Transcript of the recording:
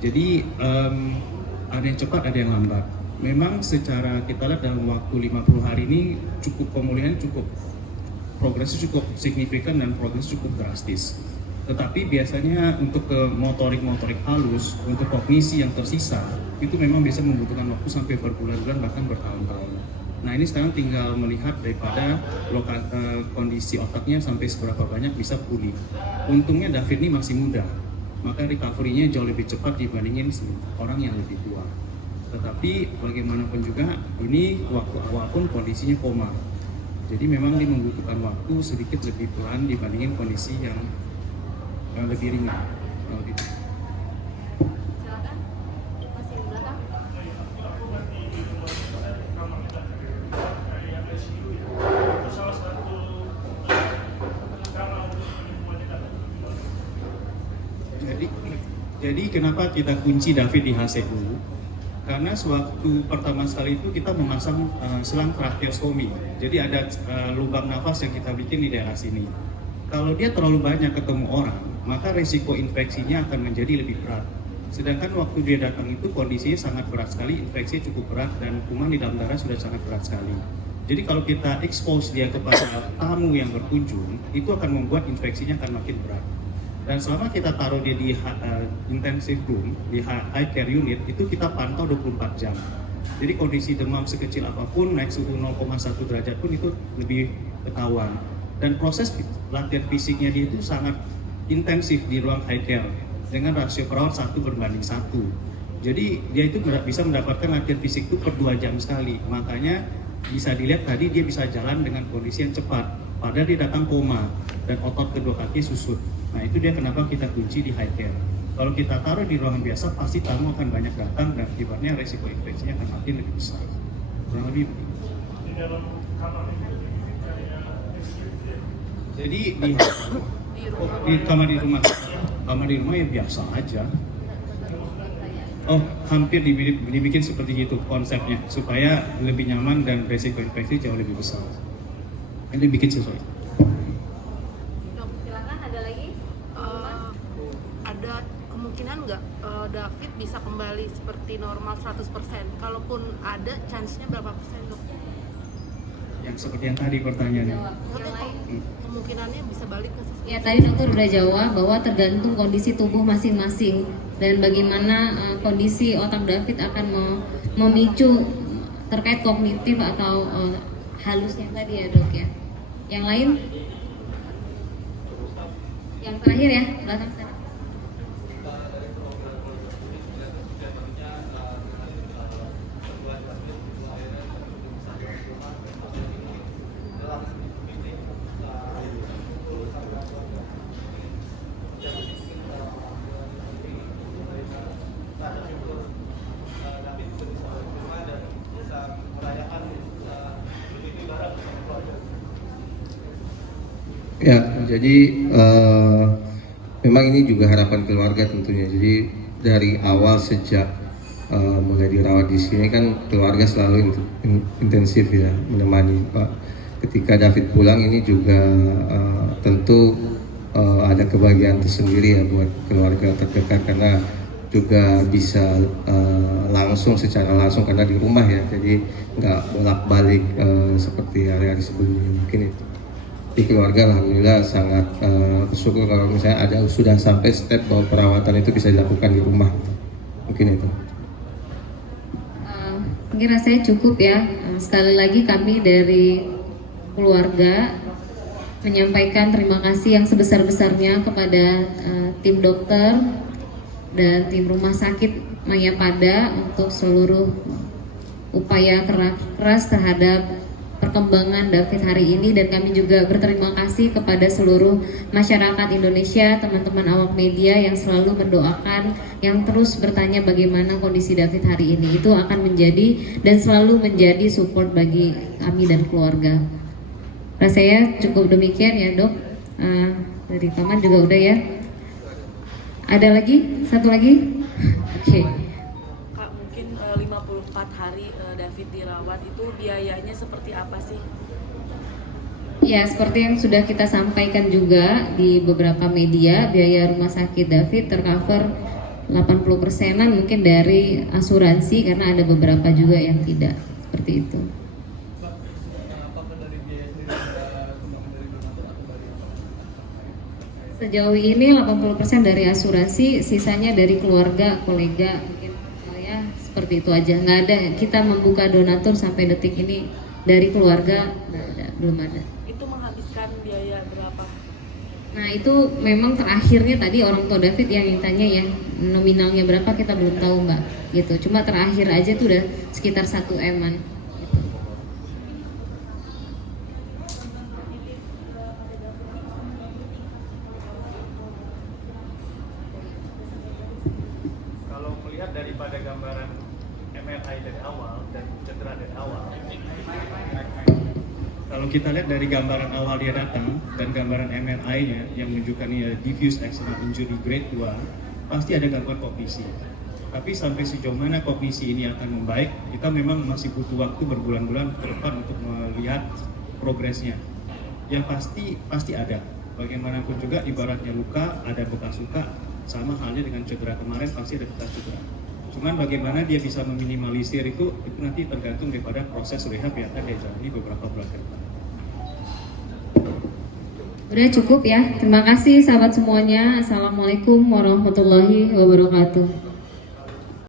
Jadi ada yang cepat, ada yang lambat. Memang secara kita lihat dalam waktu 50 hari ini pemulihan cukup progresnya cukup signifikan dan progres cukup drastis. Tetapi biasanya untuk ke motorik halus, untuk kognisi yang tersisa, itu memang bisa membutuhkan waktu sampai berbulan-bulan bahkan bertahun-tahun. Nah ini sekarang tinggal melihat daripada kondisi otaknya sampai seberapa banyak bisa pulih. Untungnya David ini masih muda, maka recovery-nya jauh lebih cepat dibandingin orang yang lebih tua. Tetapi bagaimanapun juga ini waktu awal pun kondisinya koma. Jadi memang dia membutuhkan waktu sedikit lebih pelan dibandingin kondisi yang lebih ringan. Silakan, masih di belakang. Jadi kenapa kita kunci David di HCU? Karena sewaktu pertama sekali itu kita memasang selang tracheostomi. Jadi ada lubang nafas yang kita bikin di daerah sini. Kalau dia terlalu banyak ketemu orang, maka risiko infeksinya akan menjadi lebih berat. Sedangkan waktu dia datang itu kondisinya sangat berat sekali, infeksi cukup berat dan kuman di dalam darah sudah sangat berat sekali. Jadi kalau kita expose dia kepada tamu yang berkunjung, itu akan membuat infeksinya akan makin berat. Dan selama kita taruh dia di intensive room, di high care unit, itu kita pantau 24 jam. Jadi kondisi demam sekecil apapun, naik suhu 0,1 derajat pun itu lebih ketahuan. Dan proses latihan fisiknya dia itu sangat intensif di ruang high care dengan rasio perawat 1:1. Jadi dia itu bisa mendapatkan latihan fisik itu per 2 jam sekali. Makanya bisa dilihat tadi dia bisa jalan dengan kondisi yang cepat. Padahal dia datang koma dan otot kedua kaki susut. Nah itu dia kenapa kita kunci di high care. Kalau kita taruh di ruangan biasa pasti tamu akan banyak datang dan akibatnya resiko infeksinya akan makin lebih besar. Kurang lebih. Jadi di kamar di rumah ya biasa aja. Oh, hampir dibikin seperti itu konsepnya supaya lebih nyaman dan resiko infeksi jauh lebih besar. Ini bikin sesuai. Dok, silakan ada lagi? Ada kemungkinan nggak David bisa kembali seperti normal 100%? Kalaupun ada, chance-nya berapa persen, dok? Yang seperti yang tadi pertanyaannya. Yang lain? Kemungkinannya bisa balik ke sesuatu. Ya tadi dokter udah jawab bahwa tergantung kondisi tubuh masing-masing dan bagaimana kondisi otak David akan memicu terkait kognitif atau halusnya tadi ya dok ya. Yang lain? Yang terakhir ya, belakang sana. Ya, jadi memang ini juga harapan keluarga tentunya. Jadi dari awal sejak mulai dirawat di sini kan keluarga selalu intensif ya menemani Pak. Ketika David pulang ini juga tentu ada kebahagiaan tersendiri ya buat keluarga terdekat karena juga bisa secara langsung karena di rumah ya, jadi nggak bolak-balik seperti hari-hari sebelumnya mungkin itu. Di keluarga alhamdulillah sangat bersyukur kalau misalnya sudah sampai step bahwa perawatan itu bisa dilakukan di rumah, mungkin itu. Mungkin rasanya cukup ya. Sekali lagi kami dari keluarga menyampaikan terima kasih yang sebesar-besarnya kepada tim dokter dan tim rumah sakit Mayapada untuk seluruh upaya keras terhadap perkembangan David hari ini, dan kami juga berterima kasih kepada seluruh masyarakat Indonesia, teman-teman awak media yang selalu mendoakan, yang terus bertanya bagaimana kondisi David hari ini. Itu akan menjadi dan selalu menjadi support bagi kami dan keluarga. Rasanya cukup demikian ya dok. Dari Paman juga udah ya. Ada lagi? Satu lagi? Oke. Kak, mungkin 54 hari David dirawat itu biayanya seperti apa sih? Ya, seperti yang sudah kita sampaikan juga di beberapa media, biaya rumah sakit David tercover 80%-an mungkin dari asuransi karena ada beberapa juga yang tidak seperti itu. Sejauh ini 80% dari asuransi, sisanya dari keluarga, kolega, mungkin ya seperti itu aja. Nggak ada kita membuka donatur sampai detik ini dari keluarga, nggak ada, belum ada. Itu menghabiskan biaya berapa? Nah itu memang terakhirnya tadi orang tua David yang mintanya ya nominalnya berapa kita belum tahu mbak, gitu. Cuma terakhir aja tuh udah sekitar 1 M-an. Kalau melihat daripada gambaran MRI dari awal dan cedera dari awal, kalau kita lihat dari gambaran awal dia datang dan gambaran MRI-nya yang menunjukkan diffuse external injury grade 2, pasti ada gangguan kognisi. Tapi sampai sejauh mana kognisi ini akan membaik, kita memang masih butuh waktu berbulan-bulan ke depan untuk melihat progresnya. Yang pasti ada. Bagaimanapun juga ibaratnya luka, ada bekas luka, sama halnya dengan cedera kemarin pasti ada bekas cedera. Cuman bagaimana dia bisa meminimalisir itu nanti tergantung daripada proses rehab yang akan dijalani beberapa bulan ke depan. Udah cukup ya. Terima kasih sahabat semuanya. Assalamualaikum warahmatullahi wabarakatuh.